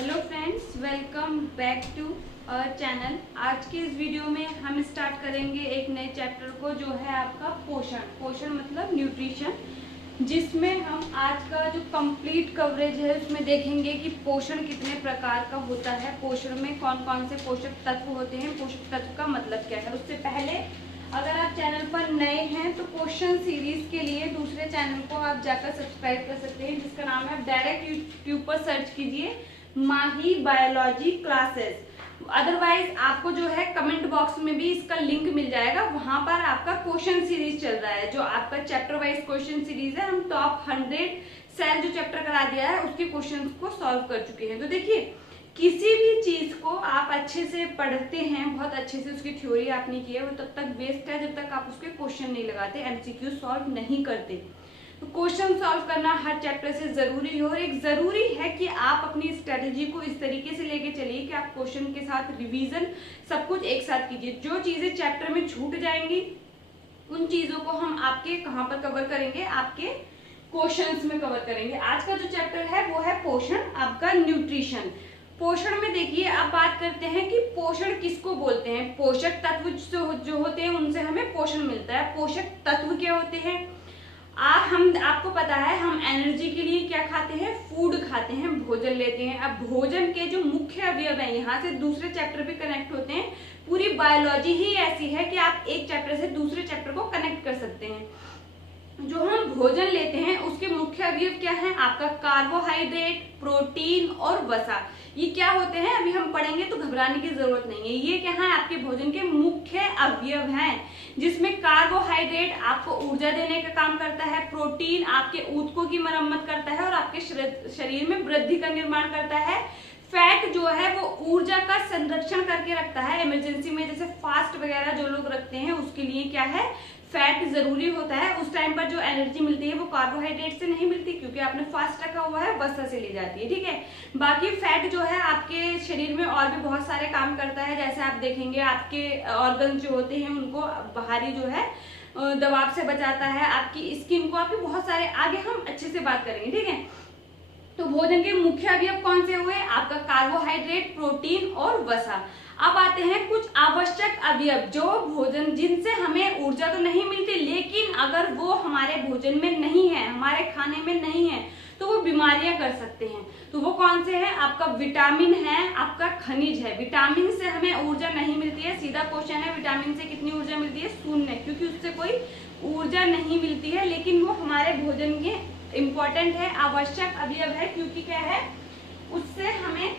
Hello friends, welcome back to our channel. आज के इस वीडियो में हम स्टार्ट करेंगे एक नए चैप्टर को, जो है आपका पोषण मतलब न्यूट्रिशन, जिसमें हम आज का जो कंप्लीट कवरेज है उसमें देखेंगे कि पोषण कितने प्रकार का होता है, पोषण में कौन कौन से पोषक तत्व होते हैं, पोषक तत्व का मतलब क्या है। उससे पहले अगर आप चैनल पर नए हैं तो क्वेश्चन सीरीज के लिए दूसरे चैनल को आप जाकर सब्सक्राइब कर सकते हैं, जिसका नाम है, डायरेक्ट यूट्यूब पर सर्च कीजिए माही बायोलॉजी क्लासेस। अदरवाइज आपको जो है कमेंट बॉक्स में भी इसका लिंक मिल जाएगा, वहां पर आपका क्वेश्चन सीरीज चल रहा है, जो आपका चैप्टर वाइज क्वेश्चन सीरीज है। हम टॉप 100 सेल जो चैप्टर करा दिया है उसके क्वेश्चन को सॉल्व कर चुके हैं। तो देखिए, किसी भी चीज को आप अच्छे से पढ़ते हैं, बहुत अच्छे से उसकी थ्योरी आपने की है, वो तब तक वेस्ट है जब तक आप उसके क्वेश्चन नहीं लगाते, एमसीक्यू सॉल्व नहीं करते। तो क्वेश्चन सॉल्व करना हर चैप्टर से जरूरी है, और एक जरूरी है कि आप अपनी स्ट्रेटेजी को इस तरीके से लेके चलिए कि आप क्वेश्चन के साथ रिवीजन सब कुछ एक साथ कीजिए। जो चीजें चैप्टर में छूट जाएंगी उन चीजों को हम आपके कहाँ पर कवर करेंगे, आपके क्वेश्चंस में कवर करेंगे। आज का जो चैप्टर है वो है पोषण, आपका न्यूट्रिशन। पोषण में देखिए, अब बात करते हैं कि पोषण किसको बोलते हैं। पोषक तत्व जो होते हैं उनसे हमें पोषण मिलता है। पोषक तत्व क्या होते हैं, आपको पता है हम एनर्जी के लिए क्या खाते हैं, फूड खाते हैं, भोजन लेते हैं। अब भोजन के जो मुख्य अवयव हैं, यहाँ से दूसरे चैप्टर भी कनेक्ट होते हैं। पूरी बायोलॉजी ही ऐसी है कि आप एक चैप्टर से दूसरे चैप्टर को कनेक्ट कर सकते हैं। जो हम भोजन लेते हैं उसके मुख्य अवयव क्या है, आपका कार्बोहाइड्रेट, प्रोटीन और वसा। ये क्या होते हैं अभी हम पढ़ेंगे, तो घबराने की जरूरत नहीं है। ये क्या है, आपके भोजन के मुख्य अवयव हैं, जिसमें कार्बोहाइड्रेट आपको ऊर्जा देने का काम करता है, प्रोटीन आपके ऊतकों की मरम्मत करता है और आपके शरीर में वृद्धि का निर्माण करता है। फैट जो है वो ऊर्जा का संरक्षण करके रखता है। इमरजेंसी में जैसे फास्ट वगैरह जो लोग रखते हैं उसके लिए क्या है, फैट जरूरी होता है। उस टाइम पर जो एनर्जी मिलती है वो कार्बोहाइड्रेट से नहीं मिलती, क्योंकि आपने फास्ट रखा हुआ है, वसा से ली जाती है, ठीक है। बाकी फैट जो है आपके शरीर में और भी बहुत सारे काम करता है। जैसे आप देखेंगे आपके ऑर्गन जो होते हैं उनको बाहरी जो है दबाव से बचाता है, आपकी स्किन को, आपके बहुत सारे, आगे हम अच्छे से बात करेंगे, ठीक है। तो भोजन के मुख्य अवयव कौन से हुए, आपका कार्बोहाइड्रेट, प्रोटीन और वसा। अब आते हैं कुछ आवश्यक अवयव, जो भोजन जिनसे हमें ऊर्जा तो नहीं मिलती, लेकिन अगर वो हमारे भोजन में नहीं है, हमारे खाने में नहीं है, तो वो बीमारियां कर सकते हैं। तो वो कौन से हैं, आपका विटामिन है, आपका खनिज है। विटामिन से हमें ऊर्जा नहीं मिलती है, सीधा क्वेश्चन है, विटामिन से कितनी ऊर्जा मिलती है, शून्य, क्योंकि उससे कोई ऊर्जा नहीं मिलती है, लेकिन वो हमारे भोजन के इम्पोर्टेंट है, आवश्यक अवयव है, क्योंकि क्या है, उससे हमें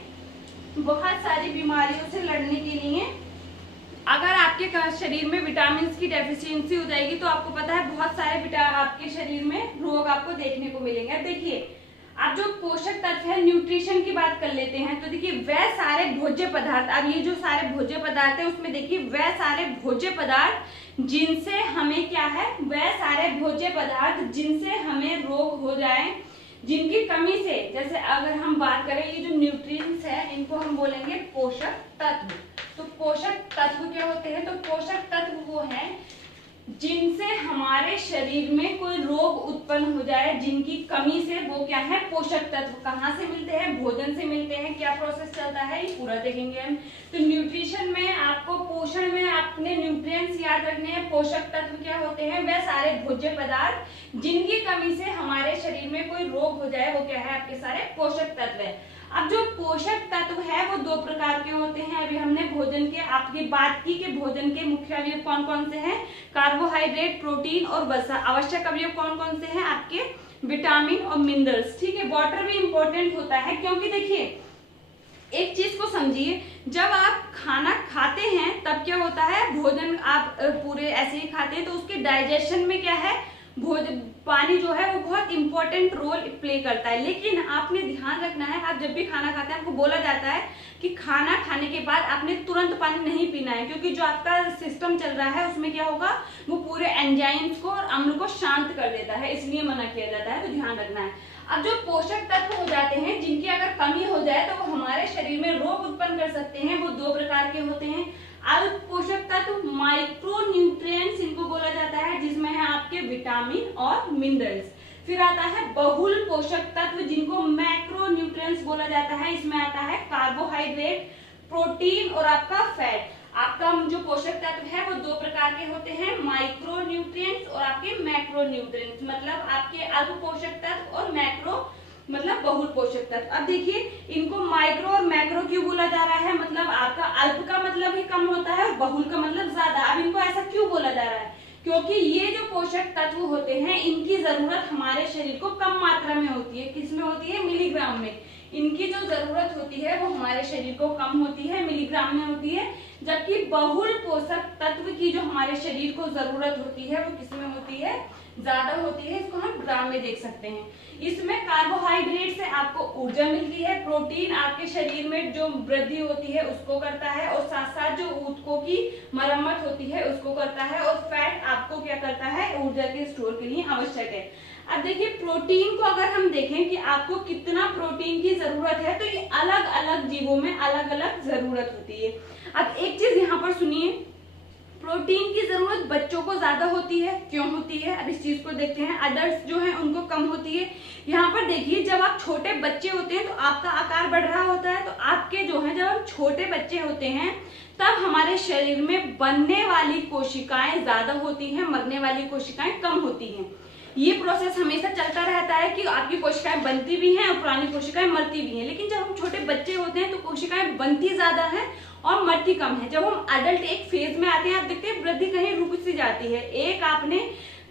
बहुत सारी बीमारियों से लड़ने के लिए, अगर आपके शरीर में विटामिन की डेफिशिएंसी हो जाएगी तो आपको पता है बहुत सारे आपके शरीर में रोग आपको देखने को मिलेंगे। अब देखिए, अब जो पोषक तत्व है, न्यूट्रिशन की बात कर लेते हैं। तो देखिए, वह सारे भोज्य पदार्थ, अब ये जो सारे भोज्य पदार्थ है उसमें देखिए, वह सारे भोज्य पदार्थ जिनसे हमें क्या है, वह सारे भोज्य पदार्थ जिनसे हमें रोग हो जाए, जिनकी कमी से, जैसे अगर हम बात करें, ये जो न्यूट्रिएंट्स है इनको हम बोलेंगे पोषक तत्व। तो पोषक तत्व क्या होते हैं, तो पोषक तत्व वो हैं जिनसे हमारे शरीर में कोई रोग उत्पन्न हो जाए, जिनकी कमी से, वो क्या है, पोषक तत्व। कहाँ से मिलते हैं, भोजन से मिलते हैं। क्या प्रोसेस चलता है ये पूरा देखेंगे हम। तो न्यूट्रिशन में आपको, पोषण में आपने न्यूट्रिएंट्स याद रखने हैं। पोषक तत्व क्या होते हैं, वह सारे भोज्य पदार्थ जिनकी कमी से हमारे शरीर में कोई रोग हो जाए, वो क्या है, आपके सारे पोषक तत्व है। अब जो पोषक तत्व है वो दो प्रकार के होते हैं। अभी हमने भोजन के आपकी बात की कि भोजन के मुख्य अवयव कौन कौन से हैं, कार्बोहाइड्रेट, प्रोटीन और वसा। आवश्यक अवयव कौन कौन से हैं, आपके विटामिन और मिनरल्स, ठीक है। वाटर भी इंपॉर्टेंट होता है, क्योंकि देखिए, एक चीज को समझिए, जब आप खाना खाते हैं तब क्या होता है, भोजन आप पूरे ऐसे ही खाते हैं तो उसके डाइजेशन में क्या है, भोजन, पानी जो है वो बहुत इंपॉर्टेंट रोल प्ले करता है। लेकिन आपने ध्यान रखना है, आप जब भी खाना खाते हैं आपको बोला जाता है कि खाना खाने के बाद आपने तुरंत पानी नहीं पीना है, क्योंकि जो आपका सिस्टम चल रहा है उसमें क्या होगा, वो पूरे एंजाइम्स को और अम्ल को शांत कर देता है, इसलिए मना किया जाता है, तो ध्यान रखना है। अब जो पोषक तत्व हो जाते हैं, जिनकी अगर कमी हो जाए तो वो हमारे शरीर में रोग उत्पन्न कर सकते हैं, वो दो प्रकार के होते हैं। अल्प पोषक तत्व, माइक्रो न्यूट्रिएंट्स इनको बोला जाता है, जिसमें है आपके विटामिन और मिनरल्स। फिर आता है बहुल पोषक तत्व जिनको मैक्रो न्यूट्रिएंट्स बोला जाता है। इसमें आता है कार्बोहाइड्रेट, प्रोटीन और आपका फैट। आपका जो पोषक तत्व है वो दो प्रकार के होते हैं, माइक्रो न्यूट्रिएंट्स और आपके मैक्रो न्यूट्रिएंट्स, मतलब आपके अल्प पोषक तत्व और मैक्रो मतलब बहुल पोषक तत्व। अब देखिए इनको माइक्रो और मैक्रो क्यों बोला जा रहा है, मतलब आपका अल्प का मतलब ही कम होता है और बहुल का मतलब ज्यादा। अब इनको ऐसा क्यों बोला जा रहा है, क्योंकि ये जो पोषक तत्व होते हैं इनकी जरूरत हमारे शरीर को कम मात्रा में होती है। किसमें होती है, मिलीग्राम में। इनकी जो जरूरत होती है वो हमारे शरीर को कम होती है, मिलीग्राम में होती है, जबकि बहुल पोषक तत्व की जो हमारे शरीर को जरूरत होती है वो किसमें होती है, ज्यादा होती है। इसको हम ग्राम में देख सकते हैं। इसमें कार्बोहाइड्रेट से आपको ऊर्जा मिलती है, प्रोटीन आपके शरीर में जो वृद्धि होती है उसको करता है और साथ साथ जो ऊतकों की मरम्मत होती है उसको करता है, और फैट आपको क्या करता है, ऊर्जा के स्टोर के लिए आवश्यक है। अब देखिए प्रोटीन को अगर हम देखें कि आपको कितना प्रोटीन की जरूरत है, तो ये अलग अलग जीवों में अलग अलग जरूरत होती है। अब एक चीज यहाँ पर सुनिए, प्रोटीन की जरूरत बच्चों को ज्यादा होती है, क्यों होती है, अब इस चीज को देखते हैं। अडल्ट जो है उनको कम होती है। यहाँ पर देखिए जब आप छोटे बच्चे होते हैं तो आपका आकार बढ़ रहा होता है, तो आपके जो है जब हम छोटे बच्चे होते हैं तब हमारे शरीर में बनने वाली कोशिकाएं ज्यादा होती हैं, मरने वाली कोशिकाएं कम होती हैं। ये प्रोसेस हमेशा चलता रहता है कि आपकी कोशिकाएं बनती भी हैं और पुरानी कोशिकाएं मरती भी हैं, लेकिन जब हम छोटे बच्चे होते हैं तो कोशिकाएं बनती ज्यादा है और मरती कम है। जब हम अडल्ट एक फेज में आते हैं, आप देखते हैं वृद्धि कहीं रुक सी जाती है। एक आपने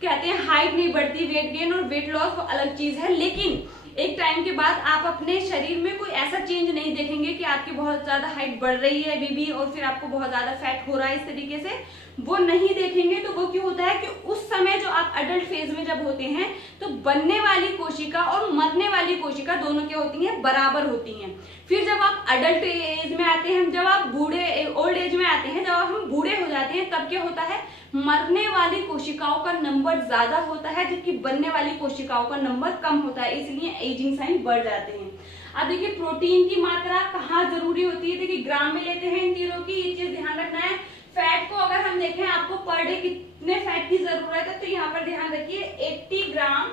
कहते हैं हाइट नहीं बढ़ती, वेट गेन और वेट लॉस वो अलग चीज है, लेकिन एक टाइम के बाद आप अपने शरीर में कोई ऐसा चेंज नहीं देखेंगे कि आपकी बहुत ज्यादा हाइट बढ़ रही है अभी भी और फिर आपको बहुत ज्यादा फैट हो रहा है, इस तरीके से वो नहीं देखेंगे। तो वो क्यों होता है कि उस समय जो आप अडल्ट फेज में जब होते हैं तो बनने वाली कोशिका और मरने वाली कोशिका दोनों क्या होती हैं, बराबर होती हैं। फिर जब आप अडल्ट एज में आते हैं, जब आप बूढ़े ओल्ड एज में आते हैं, जब हम बूढ़े हो जाते हैं, तब क्या होता है, मरने वाली कोशिकाओं का नंबर ज्यादा होता है जबकि बनने वाली कोशिकाओं का नंबर कम होता है, इसलिए एजिंग साइन बढ़ जाते हैं। अब देखिए प्रोटीन की मात्रा कहाँ जरूरी होती है, देखिए ग्राम में लेते हैं इन तीनों की, ये चीज ध्यान रखना है। फैट को अगर हम देखें आपको पर डे कितने फैट की जरूरत है, तो यहाँ पर ध्यान रखिए 80 ग्राम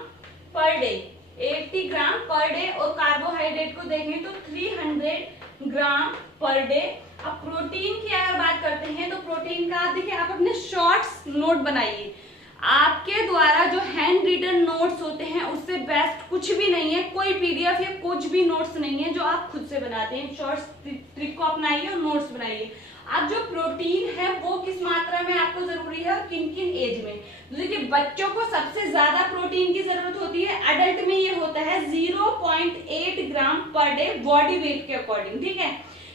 पर डे, 80 ग्राम पर डे। और कार्बोहाइड्रेट को देखें तो 300 ग्राम पर डे। अब प्रोटीन की अगर बात करते हैं तो प्रोटीन का आप देखिए, आप अपने शॉर्ट्स नोट बनाइए। आपके द्वारा जो हैंड रिटन नोट्स होते हैं उससे बेस्ट कुछ भी नहीं है, कोई पीडीएफ या कुछ भी नोट्स नहीं है जो आप खुद से बनाते हैं। शॉर्ट्स ट्रिक को अपनाइए और नोट्स बनाइए। अब जो प्रोटीन है वो किस मात्रा में आपको जरूरी है और किन किन एज में, देखिए बच्चों को सबसे ज्यादा प्रोटीन की जरूरत होती है, अडल्ट में ये होता है 0.8 ग्राम पर डे बॉडी वेट के अकॉर्डिंग, ठीक है।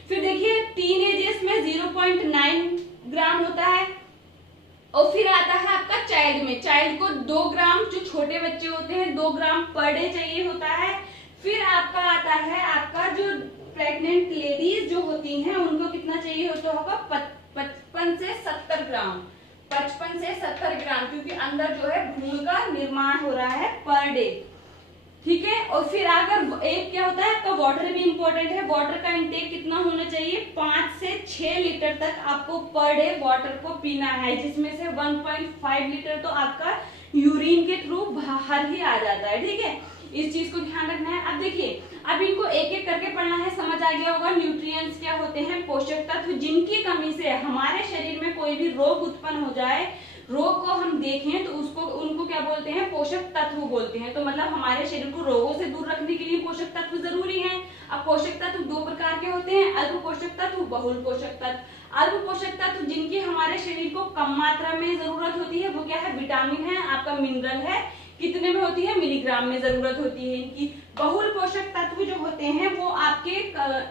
फिर देखिए टीनेजर्स में 0.9 ग्राम होता है, और फिर आता है आपका चाइल्ड में, चाइल्ड को 2 ग्राम, जो छोटे बच्चे होते हैं 2 ग्राम पर डे चाहिए होता है। फिर आपका आता है आपका जो प्रेग्नेंट लेडीज जो होती हैं उनको कितना चाहिए होता होगा, 55 से 70 ग्राम, 55 से 70 ग्राम, क्योंकि अंदर जो है भ्रूण का निर्माण हो रहा है पर डे, ठीक है। और फिर अगर एक क्या होता है आपका वाटर भी इंपॉर्टेंट है, वाटर का इंटेक कितना होना चाहिए, 5 से 6 लीटर तक आपको पर डे वाटर को पीना है, जिसमें से 1.5 लीटर तो आपका यूरिन के थ्रू बाहर ही आ जाता है, ठीक है। इस चीज को ध्यान रखना है। अब देखिए अब इनको एक एक करके पढ़ना है, समझ आ गया होगा। न्यूट्रिएंट्स क्या होते हैं, पोषक तत्व जिनकी कमी से हमारे शरीर में कोई भी रोग उत्पन्न हो जाए, रोग को हम देखें तो उसको उनको क्या बोलते हैं, पोषक तत्व बोलते हैं। तो मतलब हमारे शरीर को रोगों से दूर रखने के लिए पोषक तत्व जरूरी है। अब पोषक तत्व 2 प्रकार के होते हैं, अल्प पोषक तत्व, बहुल पोषक तत्व। अल्प पोषक तत्व जिनकी हमारे शरीर को कम मात्रा में जरूरत होती है वो क्या है, विटामिन है, आपका मिनरल है, कितने में होती है, मिलीग्राम में जरूरत होती है इनकी। बहुल पोषक तत्व जो होते हैं वो आपके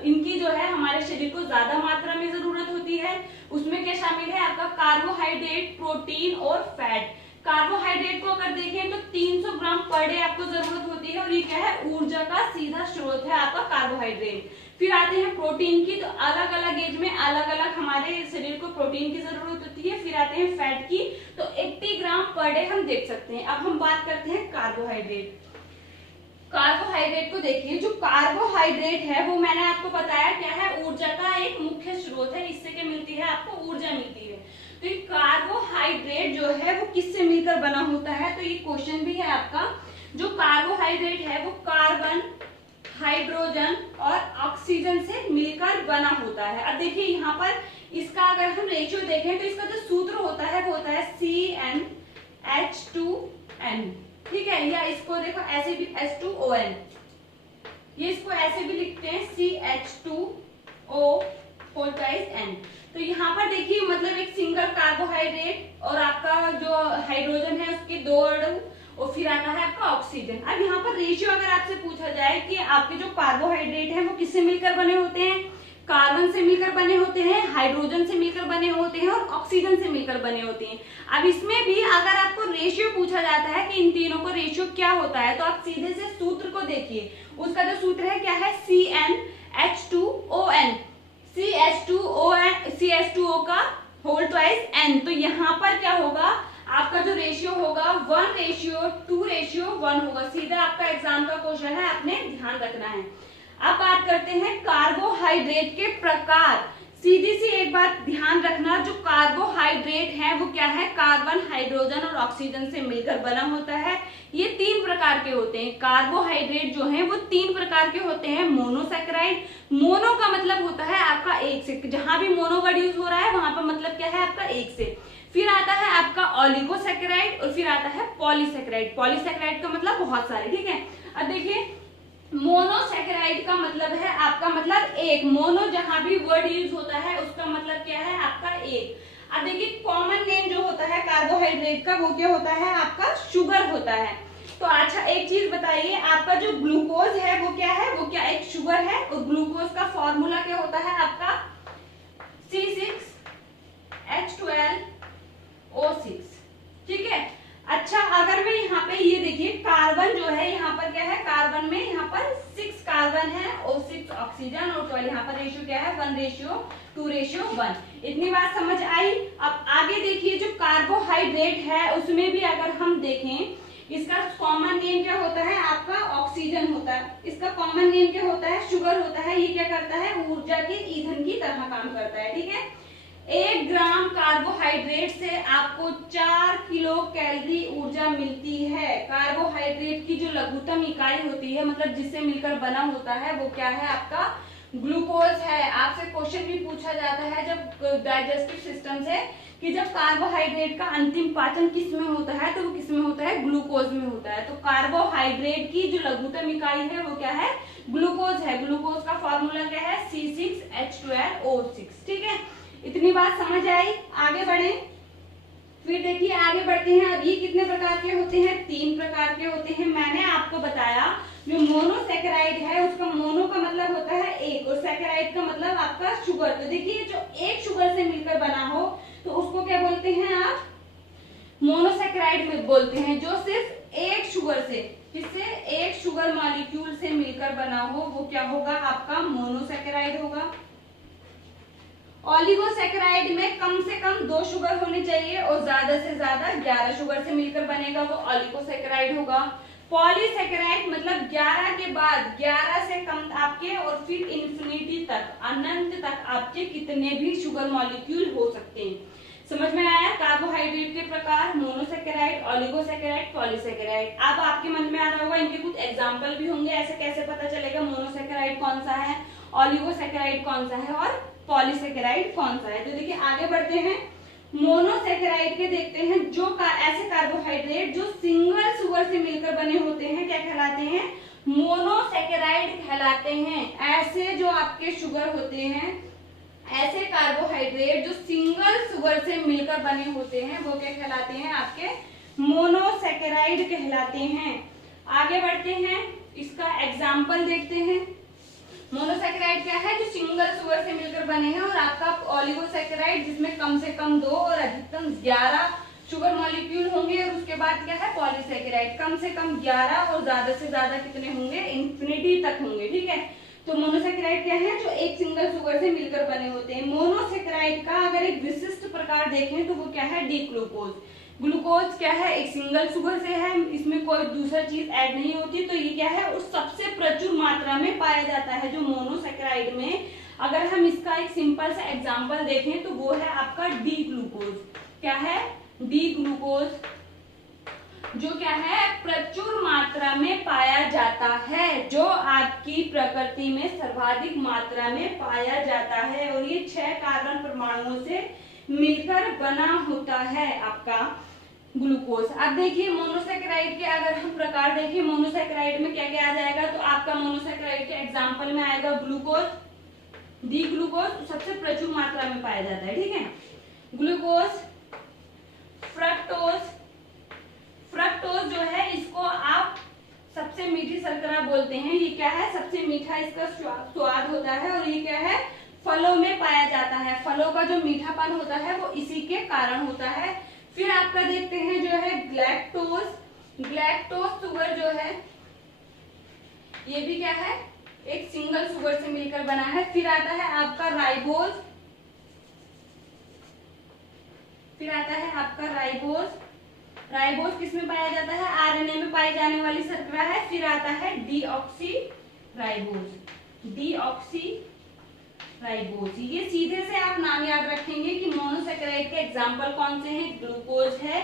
इनकी जो है हमारे शरीर को ज्यादा मात्रा में जरूरत होती है। उसमें क्या शामिल है आपका कार्बोहाइड्रेट, प्रोटीन और फैट। कार्बोहाइड्रेट को अगर देखें तो 300 ग्राम पर डे आपको जरूरत होती है, और ये क्या है, ऊर्जा का सीधा स्रोत है आपका कार्बोहाइड्रेट। फिर आते हैं प्रोटीन की, तो अलग अलग एज में अलग अलग हमारे शरीर को प्रोटीन की जरूरत होती है। फिर आते हैं फैट की, तो 80 ग्राम पर डे हम देख सकते हैं। अब हम बात करते हैं कार्बोहाइड्रेट। कार्बोहाइड्रेट को देखिए, जो कार्बोहाइड्रेट है वो मैंने आपको बताया क्या है, ऊर्जा का एक मुख्य स्रोत है। इससे क्या मिलती है, आपको ऊर्जा मिलती है। तो ये कार्बोहाइड्रेट जो है वो किससे मिलकर बना होता है, तो ये क्वेश्चन भी है आपका। जो कार्बोहाइड्रेट है वो कार्बन, हाइड्रोजन और ऑक्सीजन से मिलकर बना होता है। अब देखिए यहाँ पर इसका अगर हम रेशियो देखें तो इसका जो सूत्र होता है वो होता है CnH2n, ठीक है। या इसको देखो ऐसे भी H2ON, ये इसको ऐसे भी लिखते हैं CH2O(N). तो यहाँ पर देखिए मतलब एक सिंगल कार्बोहाइड्रेट और आपका जो हाइड्रोजन है उसके 2 अणु और फिर आता है आपका ऑक्सीजन। अब यहाँ पर रेशियो अगर आपसे पूछा जाए कि आपके जो कार्बोहाइड्रेट है वो किससे मिलकर बने होते हैं, कार्बन से मिलकर बने होते हैं, हाइड्रोजन से मिलकर बने होते हैं और ऑक्सीजन से मिलकर बने होते हैं। अब इसमें भी अगर आपको रेशियो पूछा जाता है कि इन तीनों का रेशियो क्या होता है तो आप सीधे से सूत्र को देखिए। उसका जो सूत्र है क्या है, CnH2ON, CH2O का होल ट्वाइस n। तो यहाँ पर क्या होगा, आपका जो रेशियो होगा 1:2:1 होगा। सीधा आपका एग्जाम का क्वेश्चन है, आपने ध्यान रखना है। अब बात करते हैं कार्बोहाइड्रेट के प्रकार। सीधी सी एक बात ध्यान रखना, जो कार्बोहाइड्रेट है वो क्या है, कार्बन, हाइड्रोजन और ऑक्सीजन से मिलकर बना होता है। ये 3 प्रकार के होते हैं। कार्बोहाइड्रेट जो है वो 3 प्रकार के होते हैं। मोनोसैकेराइड, मोनो का मतलब होता है आपका एक से, जहां भी मोनो वर्ड यूज हो रहा है वहां पर मतलब क्या है आपका एक से। फिर आता है आपका ऑलिगोसैकेराइड और फिर आता है पॉलीसैकेराइड। पॉलीसैकेराइड का मतलब बहुत सारे, ठीक है। अब देखिए मोनोसैकेराइड का मतलब है आपका मतलब एक, मोनो जहां भी वर्ड यूज होता है उसका मतलब क्या है आपका एक। अब देखिए कॉमन नेम जो होता है कार्बोहाइड्रेट का वो क्या होता है आपका शुगर होता है। तो अच्छा एक चीज बताइए, आपका जो ग्लूकोज है वो क्या है, वो क्या एक शुगर है और ग्लूकोज का फॉर्मूला क्या होता है आपका C6H12O6, ठीक है। अच्छा अगर मैं यहाँ पे ये देखिए कार्बन जो है यहाँ पर क्या है, कार्बन में यहाँ पर 6 कार्बन है और 6 ऑक्सीजन और 12, यहाँ पर रेशियो क्या है 1:2:1। इतनी बात समझ आई। अब आगे देखिए जो कार्बोहाइड्रेट है उसमें भी अगर हम देखें, इसका कॉमन नेम क्या होता है आपका ऑक्सीजन होता है, इसका कॉमन नेम क्या होता है शुगर होता है। ये क्या करता है, ऊर्जा के ईंधन की तरह काम करता है, ठीक है। 1 ग्राम कार्बोहाइड्रेट से आपको 4 किलो कैलोरी ऊर्जा मिलती है। कार्बोहाइड्रेट की जो लघुत्तम इकाई होती है मतलब जिससे मिलकर बना होता है वो क्या है आपका ग्लूकोज है। आपसे क्वेश्चन भी पूछा जाता है जब डाइजेस्टिव सिस्टम से कि जब कार्बोहाइड्रेट का अंतिम पाचन किस में होता है तो वो किस में होता है, ग्लूकोज में होता है। तो कार्बोहाइड्रेट की जो लघुत्तम इकाई है वो क्या है, ग्लूकोज है। ग्लूकोज का फॉर्मूला क्या है C6H12O6, ठीक है। इतनी बात समझ आई, आगे बढ़े। फिर देखिए आगे बढ़ते हैं। अब ये कितने प्रकार के होते हैं, 3 प्रकार के होते हैं। मैंने आपको बताया जो मोनोसैकेराइड है उसका मोनो का मतलब होता है एक और सैकेराइड का मतलब आपका शुगर। तो देखिए जो एक शुगर से मिलकर बना हो तो उसको क्या बोलते हैं आप, मोनोसैकेराइड में बोलते हैं। जो सिर्फ एक शुगर से, जिससे एक शुगर मॉलिक्यूल से मिलकर बना हो वो क्या होगा आपका मोनोसैकेराइड होगा। ऑलिगोसैकेराइड में कम से कम 2 शुगर होने चाहिए और ज्यादा से ज्यादा 11 शुगर से मिलकर बनेगा, वो ऑलिगोसैकेराइड होगा। पॉलीसैकेराइड मतलब 11 के बाद 11 से कम आपके और फिर इन्फिनिटी तक, अनंत तक आपके कितने भी शुगर मॉलिक्यूल हो सकते हैं। समझ में आया कार्बोहाइड्रेट के प्रकार, मोनोसैकेराइड, ऑलिगोसैकेराइड, पॉलीसैकेराइड। अब आपके मन में आ रहा होगा इनके कुछ एग्जांपल भी होंगे, ऐसे कैसे पता चलेगा मोनोसैकेराइड कौन सा है, ऑलिगोसैकेराइड कौन सा है और पॉलीसैकेराइड कौन सा है। तो देखिए आगे बढ़ते हैं, मोनोसैकेराइड के देखते हैं। जो ऐसे कार्बोहाइड्रेट जो सिंगल शुगर से मिलकर बने होते हैं क्या कहलाते हैं, मोनोसैकेराइड कहलाते हैं। ऐसे जो आपके शुगर होते हैं, ऐसे कार्बोहाइड्रेट जो सिंगल शुगर से मिलकर बने होते हैं वो क्या कहलाते हैं आपके मोनोसैकेराइड कहलाते हैं। आगे बढ़ते हैं, इसका एग्जाम्पल देखते हैं। मोनोसैकेराइड क्या है, जो सिंगल शुगर से मिलकर बने हैं, और आपका ऑलिगोसैकेराइड जिसमें कम से कम 2 और अधिकतम 11 शुगर मॉलिक्यूल होंगे, और उसके बाद क्या है पॉलीसैकेराइड, कम से कम 11 और ज्यादा से ज्यादा कितने होंगे, इन्फिनिटी तक होंगे, ठीक है। तो मोनोसैकेराइड क्या है, जो एक सिंगल शुगर से मिलकर बने होते हैं। मोनोसैकेराइड का अगर एक विशिष्ट प्रकार देखें तो वो क्या है, डी ग्लूकोज। ग्लूकोज क्या है, एक सिंगल शुगर से है, इसमें कोई दूसरा चीज ऐड नहीं होती, तो ये क्या है उस सबसे प्रचुर मात्रा में पाया जाता है जो मोनोसैकेराइड में। अगर हम इसका एक सिंपल सा एग्जांपल देखें तो वो है आपका डी ग्लूकोज। क्या है, डी ग्लूकोज। जो क्या है, प्रचुर मात्रा में पाया जाता है, जो आपकी प्रकृति में सर्वाधिक मात्रा में पाया जाता है। और ये 6 कार्बन परमाणुओं से मिलकर बना होता है आपका ग्लूकोज। अब देखिए मोनोसेकेराइड के अगर हम प्रकार देखिए, मोनोसेकेराइड में क्या क्या आ जाएगा, तो आपका मोनोसेकेराइड के एग्जाम्पल में आएगा ग्लूकोज, डी ग्लूकोज सबसे प्रचुर मात्रा में पाया जाता है, ठीक है। ग्लूकोज, फ्रक्टोज, फ्रक्टोज जो है इसको आप सबसे मीठी शर्करा बोलते हैं। ये क्या है, सबसे मीठा इसका स्वाद होता है और ये क्या है, फलों में पाया जाता है। फलों का जो मीठापन होता है वो इसी के कारण होता है। फिर आपका देखते हैं जो है ग्लैक्टोज, ग्लैक्टोज शुगर जो है ये भी क्या है, एक सिंगल शुगर से मिलकर बना है। फिर आता है आपका राइबोज, फिर आता है आपका राइबोज, राइबोज किसमें पाया जाता है, आरएनए में पाई जाने वाली शर्करा है। फिर आता है डीऑक्सी राइबोज, डीऑक्सी राइबोज। ये सीधे से आप नाम याद रखेंगे कि मोनोसेकेराइड के एग्जाम्पल कौन से हैं, ग्लूकोज है,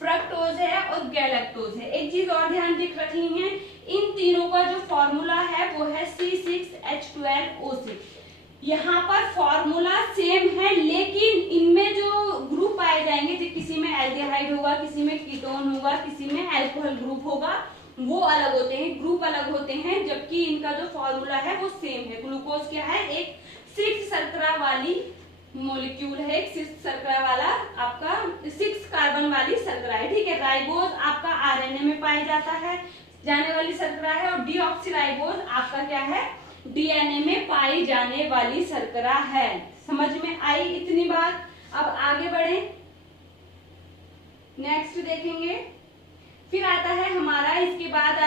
फ्रक्टोज है और गैलेक्टोज है। एक चीज और ध्यान रखनी है, इन तीनों का जो फॉर्मूला है वो है C6H12O6। यहाँ पर फॉर्मूला सेम है, लेकिन इनमें जो ग्रुप पाए जाएंगे, जो किसी में एल्डिहाइड होगा, किसी में कीटोन होगा, किसी में अल्कोहल ग्रुप होगा, वो अलग होते हैं, ग्रुप अलग होते हैं, जबकि इनका जो फॉर्मूला है वो सेम है। ग्लूकोज क्या है, एक 6 शर्करा वाली मॉलिक्यूल है, एक 6 शर्करा वाला आपका 6 कार्बन वाली शर्करा है, ठीक है। राइबोज आपका आरएनए में पाया जाता है जाने वाली शर्करा है और डीऑक्सीराइबोज आपका क्या है, डीएनए में पाई जाने वाली शर्करा है। समझ में आई इतनी बात। अब आगे बढ़े, नेक्स्ट देखेंगे। फिर आता है हमारा, इसके बाद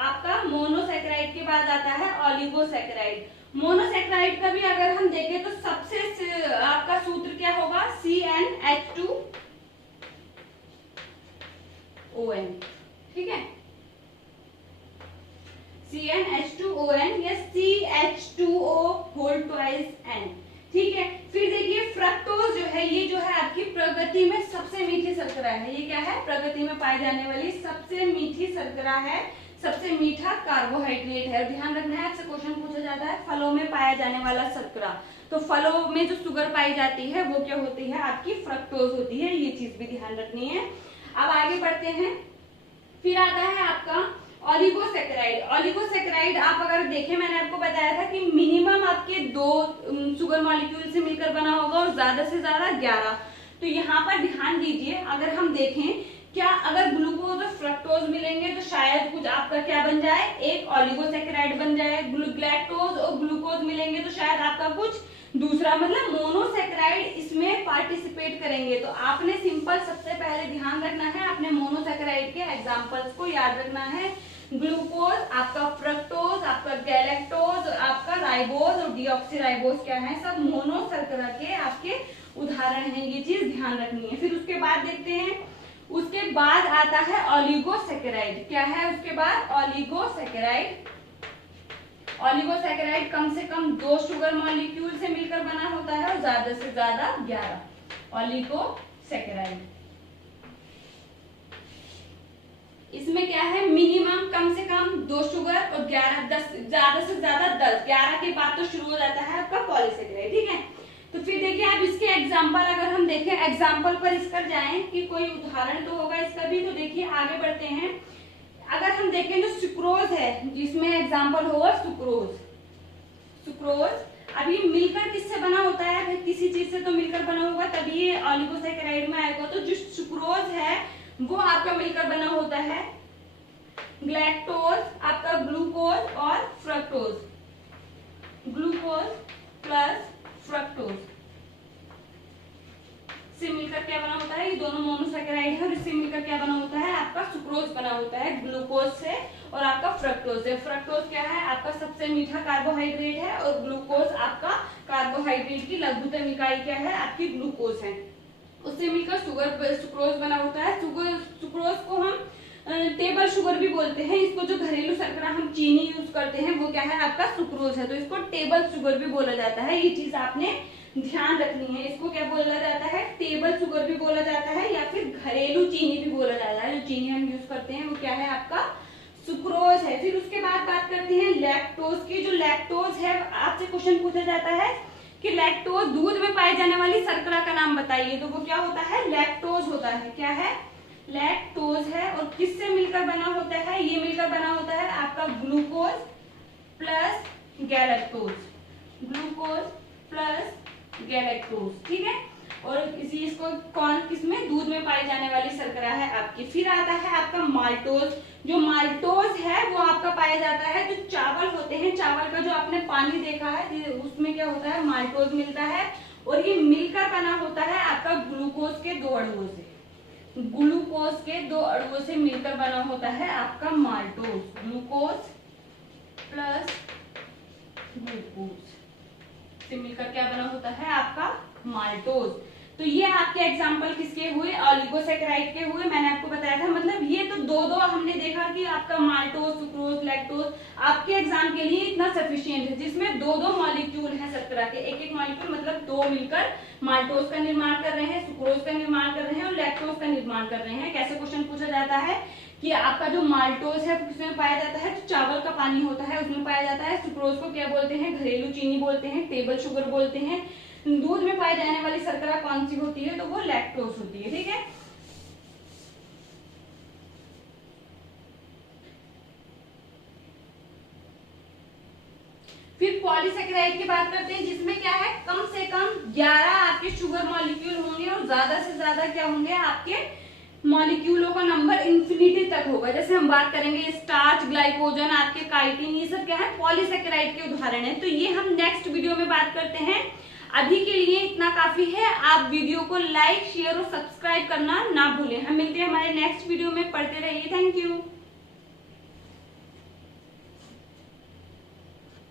आपका मोनोसेकेराइड के बाद आता है ओलिगोसेकेराइड। मोनोसेकेराइड का भी अगर हम देखें तो सबसे आपका सूत्र क्या होगा, CnH2ON, ठीक है, CnH2ON या CH2O2N, ठीक है। फिर देखिए फ्रक्टोज जो है, ये जो है आपकी प्रकृति में सबसे मीठी शर्करा है। ये क्या है, प्रकृति में पाई जाने वाली सबसे मीठी शर्करा है, सबसे मीठा कार्बोहाइड्रेट है। ध्यान रखना है, आपसे क्वेश्चन पूछा जाता है फलों में पाया जाने वाला शर्करा, तो फलों में जो शुगर पाई जाती है वो क्या होती है, आपकी फ्रक्टोज होती है। ये चीज भी ध्यान रखनी है। अब आगे बढ़ते हैं। फिर आता है आपका ओलिगोसेकेराइड। ओलिगोसेकेराइड आप अगर देखें, मैंने आपको बताया था कि मिनिमम आपके 2 शुगर मॉलिक्यूल से मिलकर बना होगा और ज्यादा से ज्यादा 11। तो यहाँ पर ध्यान दीजिए, अगर हम देखें क्या, अगर ग्लूकोज और फ्रक्टोज मिलेंगे तो शायद कुछ आपका क्या बन जाए, एक ओलिगोसेकेराइड बन जाए। ग्लैक्टोज और ग्लूकोज मिलेंगे तो शायद आपका कुछ दूसरा, मतलब मोनोसेकेराइड इसमें पार्टिसिपेट करेंगे। तो आपने सिंपल सबसे पहले ध्यान रखना है, अपने मोनोसेकेराइड के एग्जांपल्स को याद रखना है। ग्लूकोज, आपका फ्रक्टोज, आपका गैलेक्टोज, आपका राइबोज और डीऑक्सीराइबोज क्या है, सब मोनो शर्करा के आपके उदाहरण हैं। ये चीज ध्यान रखनी है। फिर उसके बाद देखते हैं, उसके बाद आता है ओलिगोसेकेराइड। क्या है उसके बाद, ओलिगोसेकेराइड। ओलिगोसेकेराइड कम से कम 2 शुगर मॉलिक्यूल से मिलकर बना होता है और ज्यादा से ज्यादा 11। ओलिगोसेकेराइड इसमें क्या है, मिनिमम कम से कम 2 शुगर और 11, 10 ज्यादा से ज्यादा 10, 11 के बाद तो शुरू हो जाता है आपका पॉलीसेकेराइड, ठीक है। तो फिर देखिए आप इसके एग्जाम्पल अगर हम देखें, एग्जाम्पल पर इस कर जाएं कि कोई उदाहरण तो होगा इसका भी। तो देखिए आगे बढ़ते हैं। अगर हम देखें जो सुक्रोज है, जिसमें एग्जाम्पल होगा सुक्रोज। सुक्रोज अभी मिलकर किससे बना होता है, किसी चीज से तो मिलकर बना होगा, तभी ये ओलिगोसेकेराइड में आएगा। तो जो सुक्रोज है वो आपका मिलकर बना होता है ग्लैक्टोज, आपका ग्लूकोज और फ्रक्टोज। ग्लूकोज प्लस फ्रक्टोज से मिलकर क्या बना होता है, ये दोनों मोनोसेकेराइड है और इससे मिलकर क्या बना होता है, आपका सुक्रोज बना होता है ग्लूकोज से और आपका फ्रक्टोज से। फ्रक्टोज क्या है, आपका सबसे मीठा कार्बोहाइड्रेट है और ग्लूकोज आपका कार्बोहाइड्रेट की लघुतम इकाई क्या है, आपकी ग्लूकोज है। उससे मिलकर सुक्रोज बना होता है। सुक्रोज को हम टेबल शुगर भी बोलते हैं। इसको जो घरेलू शर्करा हम चीनी यूज करते हैं वो क्या है, आपका सुक्रोज है, तो इसको टेबल शुगर भी बोला जाता है। ये चीज आपने ध्यान रखनी है। इसको क्या बोला जाता है, टेबल शुगर भी बोला जाता है या फिर घरेलू चीनी भी बोला जाता है, जो चीनी हम यूज करते हैं वो क्या है आपका सुक्रोज है। फिर उसके बाद बात करते हैं लैक्टोज की। जो लैक्टोज है, आपसे क्वेश्चन पूछा जाता है कि लैक्टोज दूध में पाई जाने वाली शर्करा का नाम बताइए, तो वो क्या होता है लैक्टोज होता है। क्या है लैक्टोज है। और किससे मिलकर बना होता है, ये मिलकर बना होता है आपका glucose plus galactose, glucose plus galactose, ठीक है। और इसी इसको कौन किसमें दूध में पाई जाने वाली शर्करा है आपकी। फिर आता है आपका माल्टोज। जो माल्टोज है वो आपका पाया जाता है जो चावल होते हैं, चावल का जो आपने पानी देखा है उसमें क्या होता है माल्टोज मिलता है। और ये मिलकर बना होता है आपका ग्लूकोज के 2 अणुओं से, ग्लूकोज के 2 अणुओं से मिलकर बना होता है आपका माल्टोज, ग्लूकोज प्लस ग्लूकोज से मिलकर क्या बना होता है आपका माल्टोज। तो ये आपके एग्जांपल किसके हुए, ऑलिगोसैकेराइड के हुए। मैंने आपको बताया था, मतलब ये तो दो हमने देखा कि आपका माल्टोज, सुक्रोज, लैक्टोज आपके एग्जाम के लिए इतना सफिशिएंट है, जिसमें 2 मॉलिक्यूल हैं शर्करा के, एक मॉलिक्यूल मतलब 2 मिलकर माल्टोज का निर्माण कर रहे हैं, सुक्रोज का निर्माण कर रहे हैं और लैक्टोज का निर्माण कर रहे हैं। कैसे क्वेश्चन पूछा जाता है कि आपका जो माल्टोज है किसमें पाया जाता है, तो चावल का पानी होता है उसमें पाया जाता है। सुक्रोज को क्या बोलते हैं, घरेलू चीनी बोलते हैं, टेबल शुगर बोलते हैं। दूध में पाई जाने वाली शर्करा कौन सी होती है, तो वो लैक्टोज होती है, ठीक है। फिर पॉलीसेकेराइड की बात करते हैं, जिसमें क्या है कम से कम 11 आपके शुगर मॉलिक्यूल होंगे और ज्यादा से ज्यादा क्या होंगे आपके मॉलिक्यूलों का नंबर इंफिनिटी तक होगा। जैसे हम बात करेंगे स्टार्च, ग्लाइकोजन, आपके काइटिन, ये सब क्या है पॉलीसेकेराइड के उदाहरण है। तो ये हम नेक्स्ट वीडियो में बात करते हैं। अभी के लिए इतना काफी है। आप वीडियो को लाइक, शेयर और सब्सक्राइब करना ना भूलें। हम मिलते हैं हमारे नेक्स्ट वीडियो में। पढ़ते रहिए। Thank you.